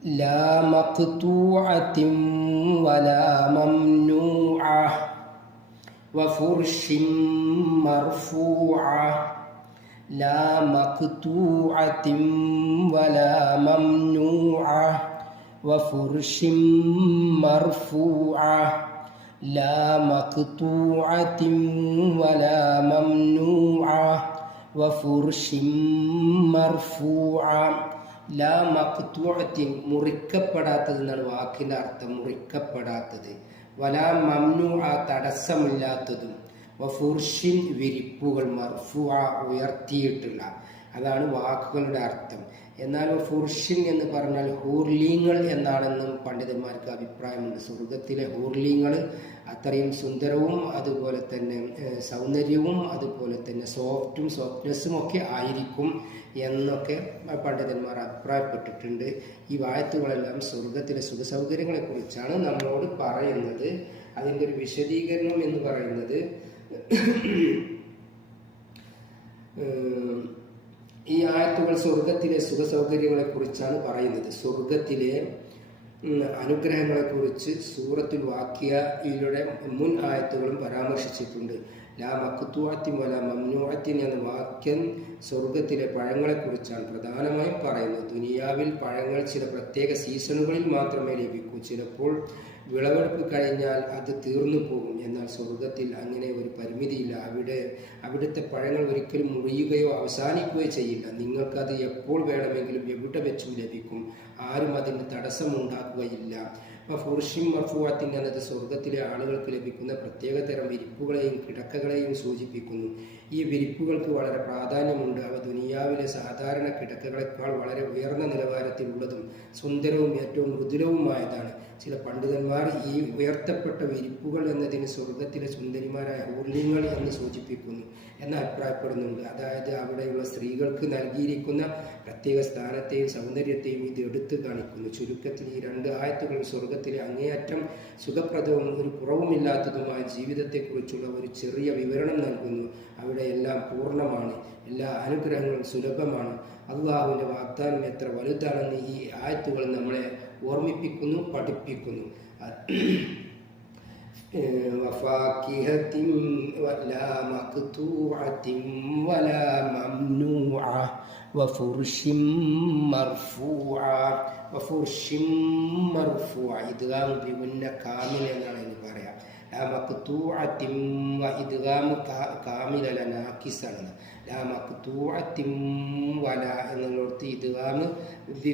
لا مقطوعة ولا ممنوعة وفرش مرفوعة لا مقطوعة ولا ممنوعة وفرش مرفوعة لا مقطوعة ولا ممنوعة وفرش مرفوعة ലാ മഖ്തൂഅത്തിൻ മുറിക്കപ്പെടാത്തത് എന്നാണ് വാക്കിൻ്റെ അർത്ഥം. മുറിക്കപ്പെടാത്തത്. വലാ മംനൂഅ തടസ്സമില്ലാത്തതും. വഫുർഷിൻ വിരിപ്പുകൾ മർഫൂഅ ഉയർത്തിയിട്ടുള്ള. അതാണ് വാക്കുകളുടെ അർത്ഥം. എന്നാൽ ഫുർഷിൻ എന്ന് പറഞ്ഞാൽ ഹൂർലിങ്ങൾ എന്നാണെന്നും പണ്ഡിതന്മാർക്ക് അഭിപ്രായമുണ്ട്. സ്വർഗത്തിലെ ഹൂർലിങ്ങൾ അത്രയും സുന്ദരവും അതുപോലെ തന്നെ സൗന്ദര്യവും അതുപോലെ തന്നെ സോഫ്റ്റ്നെസ്സും ഒക്കെ ആയിരിക്കും എന്നൊക്കെ പണ്ഡിതന്മാർ അഭിപ്രായപ്പെട്ടിട്ടുണ്ട്. ഈ വായത്തുകളെല്ലാം സ്വർഗത്തിലെ സുഖസൗകര്യങ്ങളെ കുറിച്ചാണ് നമ്മളോട് പറയുന്നത്. അതിൻ്റെ ഒരു വിശദീകരണം എന്ന് പറയുന്നത് ഈ ആയത്തുകൾ സ്വർഗത്തിലെ സുഖസൗകര്യങ്ങളെ കുറിച്ചാണ് പറയുന്നത്. സ്വർഗത്തിലെ അനുഗ്രഹങ്ങളെക്കുറിച്ച് സൂറത്തുൽ വാഖിയയിലൂടെ മുൻ ആയത്തുകളും പരാമർശിച്ചിട്ടുണ്ട്. ലാ മഖ്തൂഅത്തിൻ വലാ മംനൂഅത്തിൻ എന്ന വാക്യം സ്വർഗത്തിലെ പഴങ്ങളെക്കുറിച്ചാണ് പ്രധാനമായും പറയുന്നത്. ദുനിയാവിൽ പഴങ്ങൾ ചില പ്രത്യേക സീസണുകളിൽ മാത്രമേ ലഭിക്കൂ. ചിലപ്പോൾ വിളവെടുപ്പ് കഴിഞ്ഞാൽ അത് തീർന്നു പോകും. എന്നാൽ സ്വർഗത്തിൽ അങ്ങനെ ഒരു പരിമിതിയില്ല. അവിടുത്തെ പഴങ്ങൾ ഒരിക്കലും മുറിയുകയോ അവസാനിക്കുകയോ ചെയ്യില്ല. നിങ്ങൾക്കത് എപ്പോൾ വേണമെങ്കിലും എവിടെ വെച്ചും ലഭിക്കും. ആരും അതിന് തടസ്സമുണ്ടാക്കുകയില്ല. ഫുർഷിൻ മർഫൂഅത്തിൻ എന്നത് സ്വർഗത്തിലെ ആളുകൾക്ക് ലഭിക്കുന്ന പ്രത്യേകതരം വിരിപ്പുകളെയും കിടക്കകളെയും സൂചിപ്പിക്കുന്നു. ഈ വിരിപ്പുകൾക്ക് വളരെ പ്രാധാന്യമുണ്ട്. അവ ദുനിയാവിലെ സാധാരണ കിടക്കകളെക്കാൾ വളരെ ഉയർന്ന നിലവാരത്തിലുള്ളതും സുന്ദരവും ഏറ്റവും മൃദുലവുമായതാണ്. ചില പണ്ഡിതന്മാർ ഈ ഉയർത്തപ്പെട്ട വിരിപ്പുകൾ എന്നതിന് സ്വർഗത്തിലെ സുന്ദരിമാരായ ഹൂർലിങ്ങൾ എന്ന് സൂചിപ്പിക്കുന്നു എന്ന് അഭിപ്രായപ്പെടുന്നുണ്ട്. അതായത് അവിടെയുള്ള സ്ത്രീകൾക്ക് നൽകിയിരിക്കുന്ന പ്രത്യേക സ്ഥാനത്തെയും സൗന്ദര്യത്തെയും ഇത് എടുത്തു കാണിക്കുന്നു. ചുരുക്കത്തിൽ ഈ രണ്ട് ആയത്തുകളും സ്വർഗത്തിലെ അങ്ങേയറ്റം സുഖപ്രദവും ഒരു കുറവുമില്ലാത്തതുമായ ജീവിതത്തെക്കുറിച്ചുള്ള ഒരു ചെറിയ വിവരണം നൽകുന്നു. അവിടെ എല്ലാം പൂർണ്ണമാണ്. എല്ലാ അനുഗ്രഹങ്ങളും സുലഭമാണ്. അല്ലാഹുവിൻ്റെ വാഗ്ദാനം എത്ര വലുതാണെന്ന് ഈ ആയത്തുകൾ നമ്മളെ ഓർമ്മിപ്പിക്കുന്നു, പഠിപ്പിക്കുന്നു. വഫാകിഹത്തിൻ വലാ മഖ്തൂഅത്തിൻ വലാ മംനൂഅ വഫുർഷിൻ മർഫൂഅ വഫുർഷിൻ മർഫൂഅ. ഇദ്ഗാം ബിഗുന്ന കാമിൽ എന്നാണ് ഇത് പറയാം. ലാ മഖ്തൂഅത്തിൻ വ ഇദ്ഗാം കാമിൽ അല്ല നാഖിസാണ്. ലാ മഖ്തൂഅത്തിൻ വലാ എന്നുള്ളടത്ത് ഇദ്ഗാം